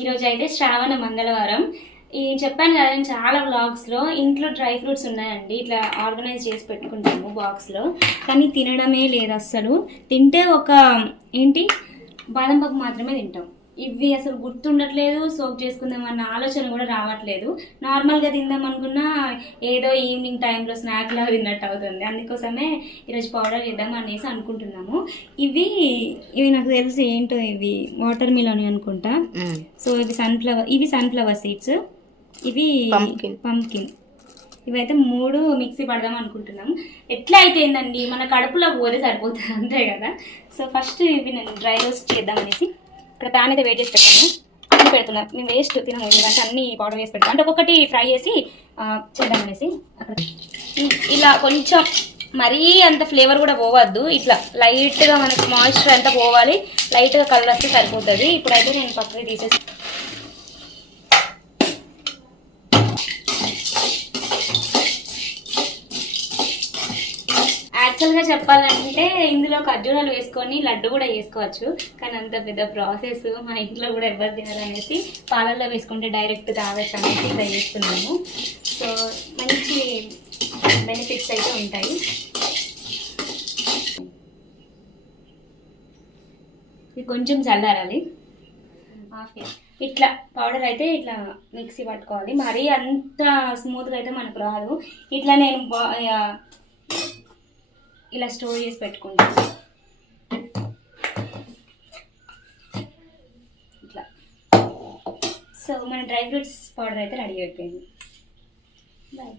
ఈరోజు అయితే శ్రావణ మంగళవారం. చెప్పాను కదా, నేను చాలా వ్లాగ్స్లో ఇంట్లో డ్రై ఫ్రూట్స్ ఉన్నాయండి, ఇట్లా ఆర్గనైజ్ చేసి పెట్టుకుంటాము బాక్స్లో. కానీ తినడమే లేదు అస్సలు. తింటే ఒక బాదం పప్పు మాత్రమే తింటాం. ఇవి అసలు గుర్తుండట్లేదు, సోక్ చేసుకుందాం అన్న ఆలోచన కూడా రావట్లేదు. నార్మల్గా తిందాం అనుకున్నా ఏదో ఈవినింగ్ టైంలో స్నాక్ లాగా తిన్నట్టు అవుతుంది. అందుకోసమే ఈరోజు పౌడర్ చేద్దాం అనేసి అనుకుంటున్నాము. ఇవి నాకు తెలిసి ఏంటో, ఇవి వాటర్ మిలన్ అనుకుంటా. సో ఇవి సన్ఫ్లవర్ సీడ్స్, ఇవి పంకిన్. ఇవైతే 3 మిక్సీ పడదాం అనుకుంటున్నాం. ఎట్లా అయితే ఏందండి, మన కడుపులో పోతే సరిపోతుంది, అంతే కదా. సో ఫస్ట్ ఇవి నేను డ్రై రోస్ట్ చేద్దాం అనేసి ఇక్కడ ప్యాన్ అయితే వెయిట్ చేసి పెట్టాను. అన్ని పెడుతున్నా, నేను వేస్ట్ తినము, ఎందుకంటే అన్ని పౌడర్ వేసి పెడతాను. అంటే ఒక్కొక్కటి ఫ్రై చేసి చేద్దాం అనేసి. అక్కడ ఇలా కొంచెం మరీ అంత ఫ్లేవర్ కూడా పోవద్దు, ఇట్లా లైట్గా మనకి మాయిశ్చర్ అంతా పోవాలి, లైట్గా కలర్ వస్తే సరిపోతుంది. ఇప్పుడైతే నేను పక్కకి తీసేసి యాక్చువల్గా చెప్పాలంటే ఇందులో ఖర్జూరాలు వేసుకొని లడ్డు కూడా వేసుకోవచ్చు, కానీ అంత పెద్ద ప్రాసెస్ మా ఇంట్లో కూడా ఎవరు తినాలనేసి పాలల్లో వేసుకుంటే డైరెక్ట్ తాగొచ్చు అనేసి ఇలా చేస్తున్నాము. సో మంచి బెనిఫిట్స్ అయితే ఉంటాయి. ఇది కొంచెం చల్లారాలి. ఇట్లా పౌడర్ అయితే ఇట్లా మిక్సీ పట్టుకోవాలి. మరీ అంత స్మూత్గా అయితే మనకు రాదు. ఇట్లా నేను ఇలా స్టోర్ చేసి పెట్టుకుంటాను. ఇట్లా. సో మన డ్రై ఫ్రూట్స్ పౌడర్ అయితే రెడీ అయిపోయింది. బాయ్.